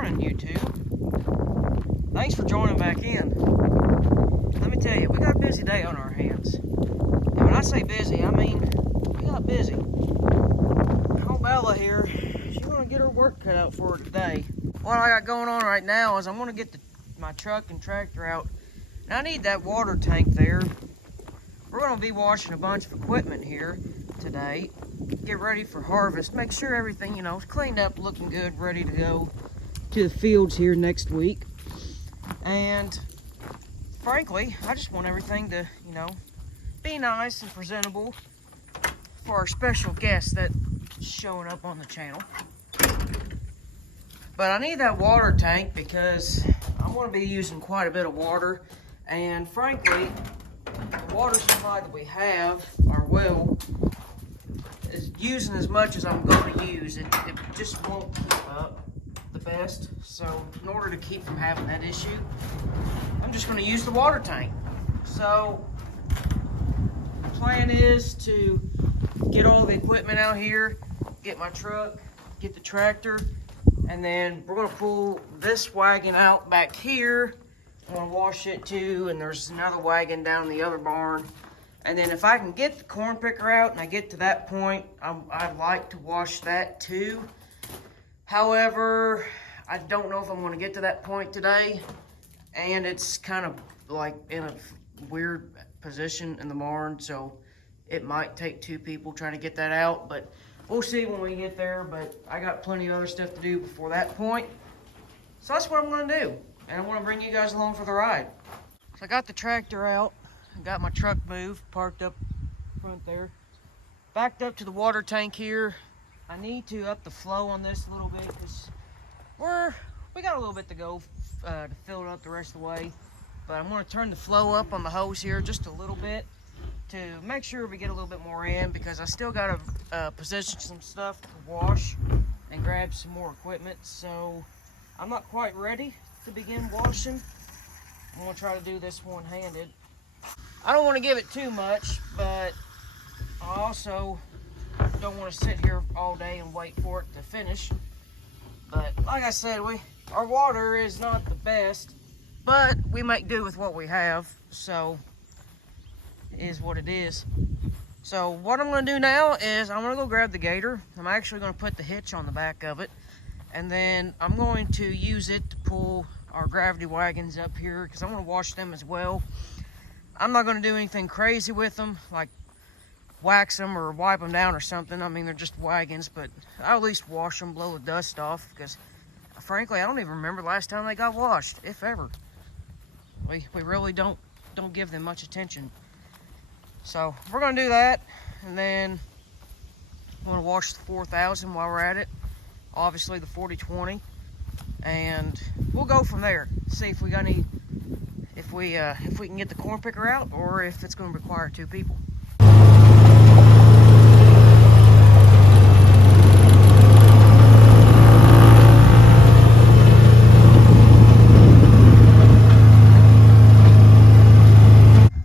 morning, YouTube. Thanks for joining back in. Let me tell you, we got a busy day on our hands. And when I say busy, I mean we got busy. Old Bella here, she's gonna get her work cut out for her today. What I got going on right now is I'm gonna get my truck and tractor out. And I need that water tank there. We're gonna be washing a bunch of equipment here today. Get ready for harvest. Make sure everything, is cleaned up, looking good, ready to go to the fields here next week. And frankly, I just want everything to, be nice and presentable for our special guest that's showing up on the channel. But I need that water tank because I'm going to be using quite a bit of water. And frankly, the water supply that we have, our well, is using as much as I'm going to use. It just won't keep up the best. So in order to keep from having that issue, I'm just going to use the water tank. So the plan is to get all the equipment out here, get my truck, get the tractor, and then we're going to pull this wagon out back here. I'm going to wash it too, and there's another wagon down in the other barn. And then if I can get the corn picker out and I get to that point, I'd like to wash that too. However, I don't know if I'm going to get to that point today. And it's kind of like in a weird position in the barn, so it might take two people trying to get that out. But we'll see when we get there. But I got plenty of other stuff to do before that point. So that's what I'm going to do. And I want to bring you guys along for the ride. So I got the tractor out. I got my truck moved, parked up front there. Backed up to the water tank here. I need to up the flow on this a little bit because we got a little bit to go to fill it up the rest of the way. But I'm going to turn the flow up on the hose here just a little bit to make sure we get a little bit more in, because I still got to position some stuff to wash and grab some more equipment. So I'm not quite ready to begin washing. I'm going to try to do this one-handed. I don't want to give it too much, but I also don't want to sit here all day and wait for it to finish. But like I said, our water is not the best, but we make do with what we have, so it is what it is. So what I'm going to do now is I'm going to go grab the gator. I'm actually going to put the hitch on the back of it, and then I'm going to use it to pull our gravity wagons up here because I'm going to wash them as well. I'm not going to do anything crazy with them, like wax them or wipe them down or something. I mean, they're just wagons, but I'll at least wash them, blow the dust off, because frankly, I don't even remember the last time they got washed, if ever. We really don't give them much attention. So we're going to do that, and then I'm going to wash the 4000 while we're at it. Obviously the 4020, and we'll go from there. See if we got any. If we can get the corn picker out, or if it's going to require two people.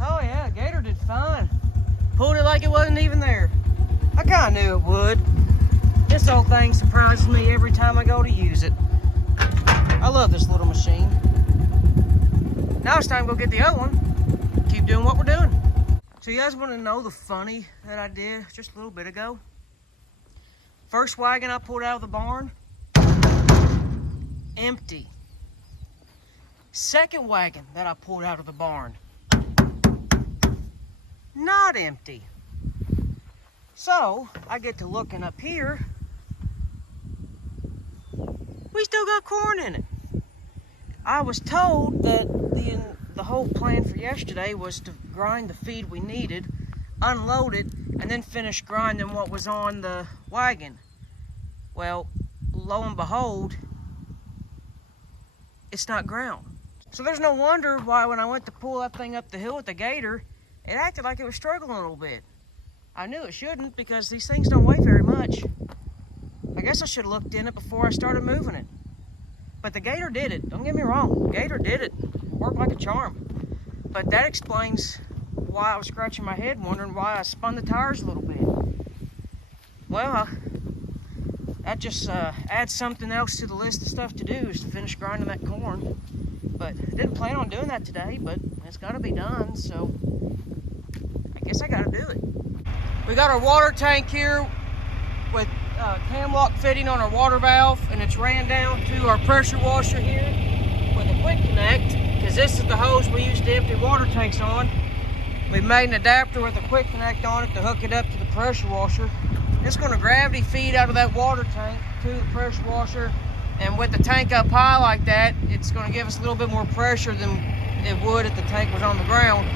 Oh yeah, gator did fine. Pulled it like it wasn't even there. I kind of knew it would. This old thing surprises me every time I go to use it. I love this little machine. Now it's time to go get the other one. Keep doing what we're doing. So you guys want to know the funny that I did just a little bit ago? First wagon I pulled out of the barn, empty. Second wagon that I pulled out of the barn, not empty. So I get to looking up here. We still got corn in it. I was told that the whole plan for yesterday was to grind the feed we needed, unload it, and then finish grinding what was on the wagon. Well, lo and behold, it's not ground. So there's no wonder why when I went to pull that thing up the hill with the gator, it acted like it was struggling a little bit. I knew it shouldn't, because these things don't weigh very much. I guess I should have looked in it before I started moving it. But the gator did it. Don't get me wrong. Gator did it. Worked like a charm. But that explains why I was scratching my head, wondering why I spun the tires a little bit. Well, that just adds something else to the list of stuff to do, is to finish grinding that corn. But I didn't plan on doing that today, but it's got to be done, so I guess I got to do it. We got our water tank here with cam lock fitting on our water valve, and it's ran down to our pressure washer here with a quick connect, because this is the hose we use to empty water tanks on. We made an adapter with a quick connect on it to hook it up to the pressure washer. It's going to gravity feed out of that water tank to the pressure washer, and with the tank up high like that, it's going to give us a little bit more pressure than it would if the tank was on the ground.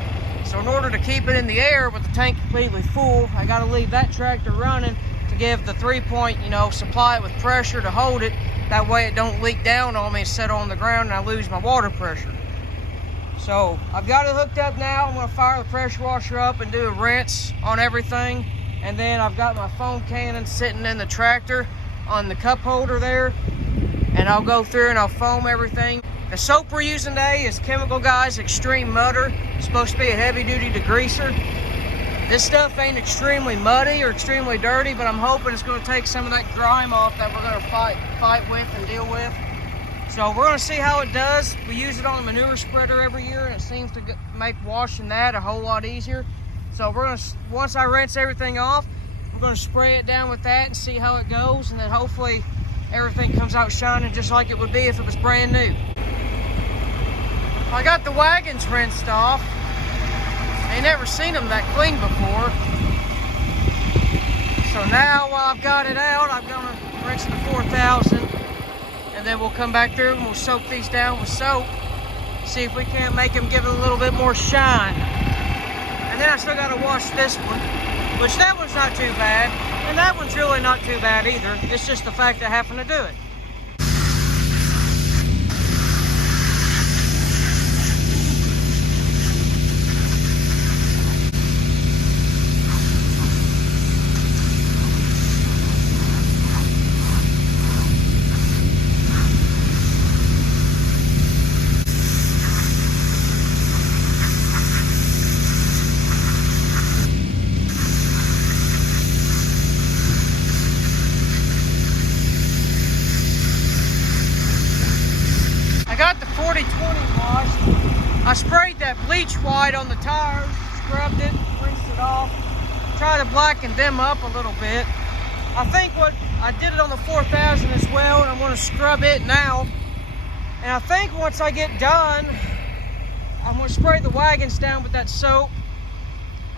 So in order to keep it in the air with the tank completely full, I got to leave that tractor running to give the 3-point, supply it with pressure to hold it. That way it don't leak down on me and settle on the ground and I lose my water pressure. So I've got it hooked up now. I'm going to fire the pressure washer up and do a rinse on everything. And then I've got my foam cannon sitting in the tractor on the cup holder there. And I'll go through and I'll foam everything. The soap we're using today is Chemical Guys Extreme Mudder. It's supposed to be a heavy-duty degreaser. This stuff ain't extremely muddy or extremely dirty, but I'm hoping it's going to take some of that grime off that we're going to fight with and deal with. So we're going to see how it does. We use it on a manure spreader every year, and it seems to make washing that a whole lot easier. So we're going to, once I rinse everything off, we're going to spray it down with that and see how it goes, and then hopefully everything comes out shining just like it would be if it was brand new. I got the wagons rinsed off. I ain't never seen them that clean before. So now while I've got it out, I'm gonna rinse the 4000, and then we'll come back through and we'll soak these down with soap. See if we can't make them give it a little bit more shine. And then I still gotta wash this one, which that one's not too bad. And that one's really not too bad either. It's just the fact of having to do it. I sprayed that bleach white on the tires, scrubbed it, rinsed it off, tried to blacken them up a little bit. I think I did it on the 4000 as well, and I'm going to scrub it now. And I think once I get done, I'm going to spray the wagons down with that soap.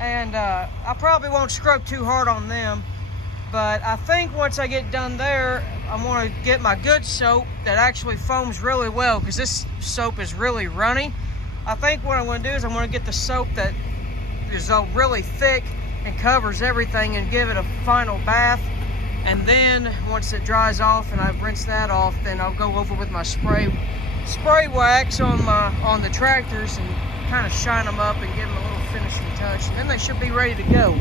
And I probably won't scrub too hard on them. But I think once I get done there, I'm going to get my good soap that actually foams really well, because this soap is really runny. I think what I'm going to do is I'm going to get the soap that is really thick and covers everything and give it a final bath. And then once it dries off and I've rinsed that off, then I'll go over with my spray wax on the tractors and kind of shine them up and give them a little finishing touch. And then they should be ready to go.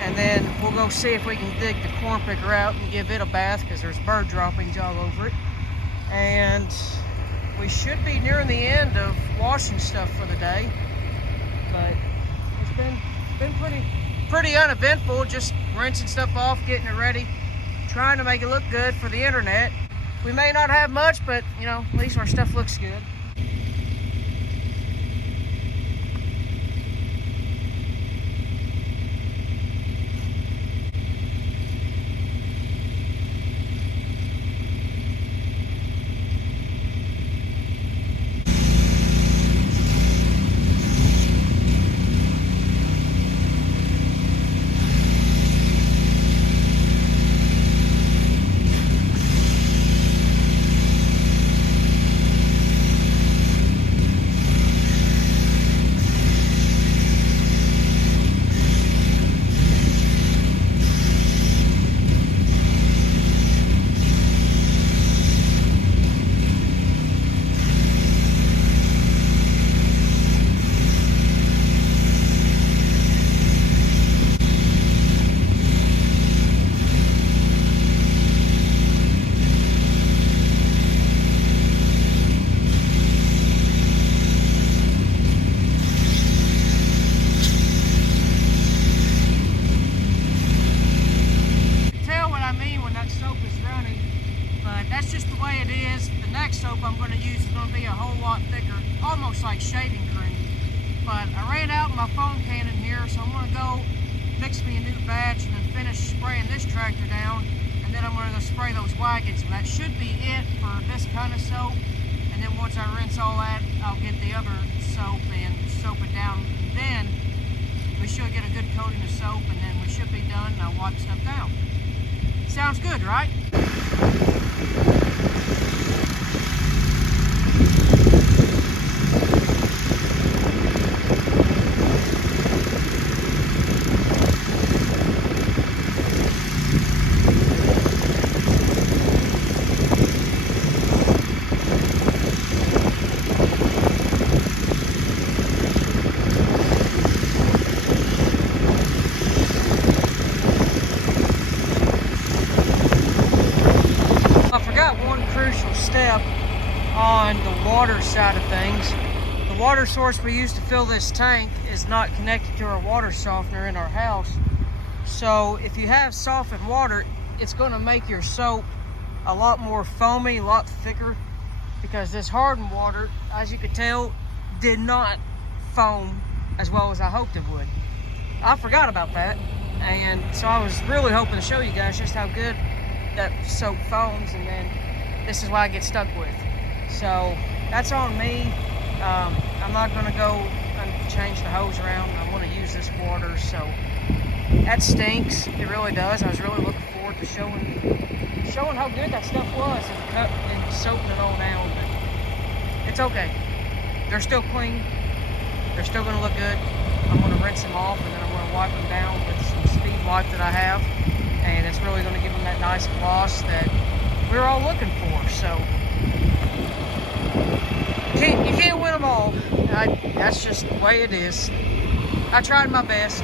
And then we'll go see if we can dig the corn picker out and give it a bath, because there's bird droppings all over it. And we should be nearing the end of washing stuff for the day. But it's been pretty uneventful, just rinsing stuff off, getting it ready, trying to make it look good for the internet. We may not have much, but at least our stuff looks good. the next soap I'm going to use is going to be a whole lot thicker, almost like shaving cream. But I ran out my foam can in here, so I'm going to go mix me a new batch and then finish spraying this tractor down. And then I'm going to go spray those wagons. And that should be it for this kind of soap. And then once I rinse all that, I'll get the other soap and soap it down. And then we should get a good coating of soap, and then we should be done, and I'll wipe stuff down. Sounds good, right? Step on the water side of things. The water source we use to fill this tank is not connected to our water softener in our house. So if you have softened water, it's going to make your soap a lot more foamy, a lot thicker, because this hardened water, as you could tell, did not foam as well as I hoped it would. I forgot about that, and so I was really hoping to show you guys just how good that soap foams, and then this is what I get stuck with. So that's on me. I'm not going to go and change the hose around. I want to use this water, so that stinks. It really does. I was really looking forward to showing how good that stuff was and soaping it all down. But it's okay. They're still clean. They're still going to look good. I'm going to rinse them off, and then I'm going to wipe them down with some speed wipe that I have, and it's really going to give them that nice gloss that we're all looking for. So you can't win them all. That's just the way it is. I tried my best.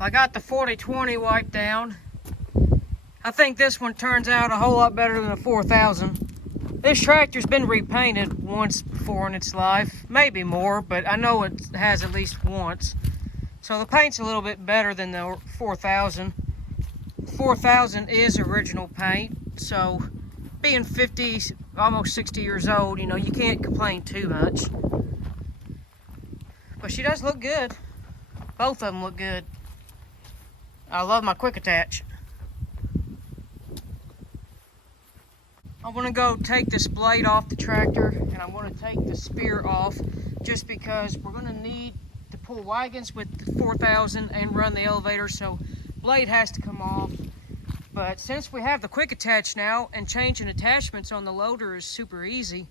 I got the 4020 wiped down. I think this one turns out a whole lot better than the 4000. This tractor's been repainted once before in its life, maybe more, but I know it has at least once. So the paint's a little bit better than the 4000. 4000 is original paint, so being 50, almost 60 years old, you know, you can't complain too much. But she does look good. Both of them look good. I love my quick attach. I'm going to go take this blade off the tractor, and I'm going to take the spear off just because we're going to need to pull wagons with the 4000 and run the elevator, so blade has to come off. But since we have the quick attach now and changing attachments on the loader is super easy,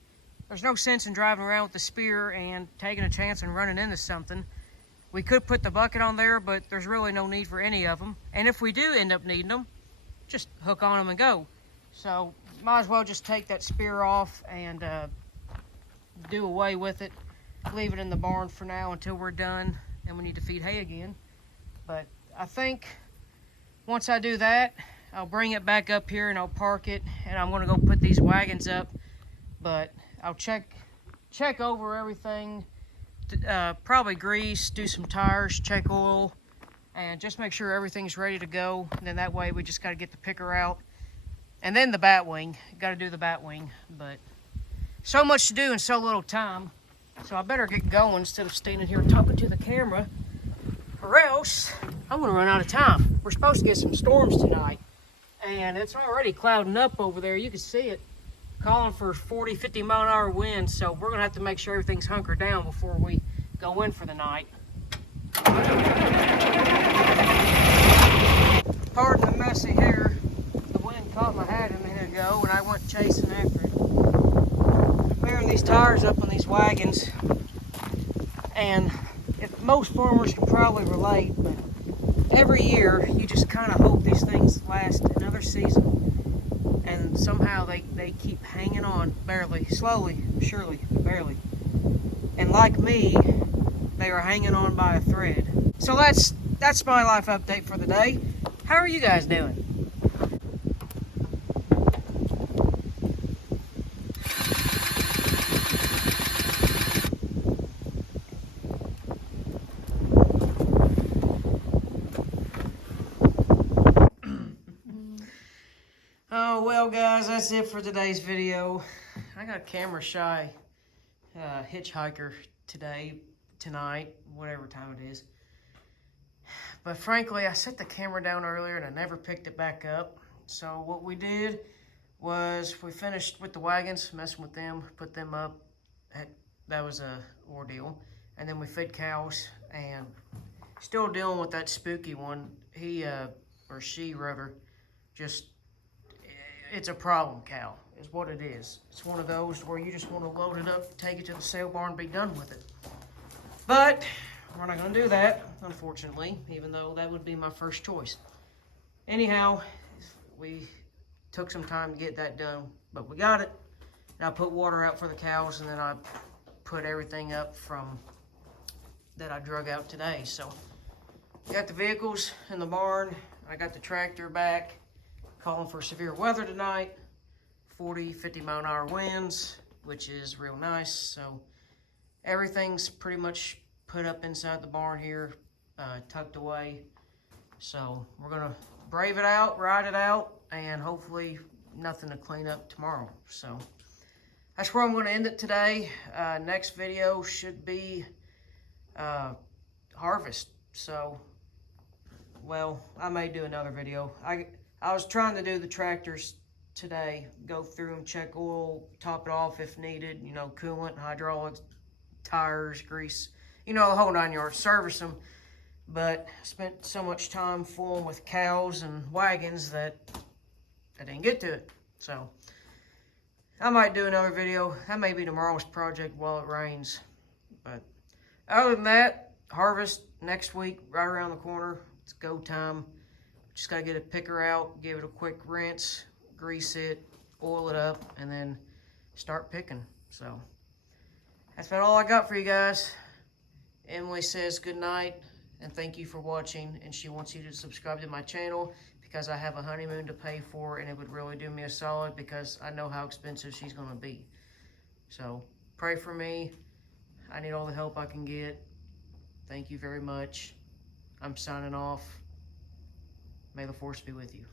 there's no sense in driving around with the spear and taking a chance and running into something. We could put the bucket on there, but there's really no need for any of them. And if we do end up needing them, just hook on them and go. So might as well just take that spear off and do away with it. Leave it in the barn for now until we're done and we need to feed hay again. But I think once I do that, I'll bring it back up here and I'll park it, and I'm gonna go put these wagons up. But I'll check over everything. Probably grease, do some tires, check oil, and just make sure everything's ready to go. And then that way we just got to get the picker out, and then the bat wing. Got to do the bat wing, but so much to do in so little time, so I better get going instead of standing here talking to the camera, or else I'm gonna run out of time. We're supposed to get some storms tonight, and it's already clouding up over there. You can see it. Calling for 40, 50 mile an hour winds, so we're gonna have to make sure everything's hunkered down before we go in for the night. Pardon the messy hair. The wind caught my hat a minute ago and I went chasing after it. Wearing these tires up on these wagons, and if most farmers can probably relate, but every year you just kind of hope these things last another season. and somehow they keep hanging on, barely, slowly, surely, barely. And like me, they are hanging on by a thread. So that's my life update for the day. How are you guys doing? Oh, well, guys, that's it for today's video. I got a camera shy hitchhiker tonight, whatever time it is. But frankly, I set the camera down earlier and I never picked it back up. So what we did was we finished with the wagons, messing with them, put them up. That was a ordeal. And then we fed cows, and still dealing with that spooky one. He, or she rather, just, it's a problem cow, is what it is. It's one of those where you just want to load it up, take it to the sale barn, and be done with it. But we're not going to do that, unfortunately, even though that would be my first choice. Anyhow, we took some time to get that done, but we got it. And I put water out for the cows, and then I put everything up from that I drug out today. So got the vehicles in the barn. I got the tractor back. Calling for severe weather tonight, 40, 50 mile an hour winds, which is real nice. So everything's pretty much put up inside the barn here, tucked away. So we're gonna brave it out, ride it out, and hopefully nothing to clean up tomorrow. So that's where I'm gonna end it today. Next video should be harvest. So, well, I may do another video. I was trying to do the tractors today, go through them, check oil, top it off if needed, you know, coolant, hydraulics, tires, grease, you know, the whole 9 yards, service them. But I spent so much time fooling with cows and wagons that I didn't get to it. So I might do another video. That may be tomorrow's project while it rains. But other than that, harvest next week, right around the corner. It's go time. Just got to get a picker out, give it a quick rinse, grease it, oil it up, and then start picking. So that's about all I got for you guys. Emily says good night and thank you for watching, and she wants you to subscribe to my channel because I have a honeymoon to pay for, and it would really do me a solid because I know how expensive she's going to be. So pray for me. I need all the help I can get. Thank you very much. I'm signing off. May the force be with you.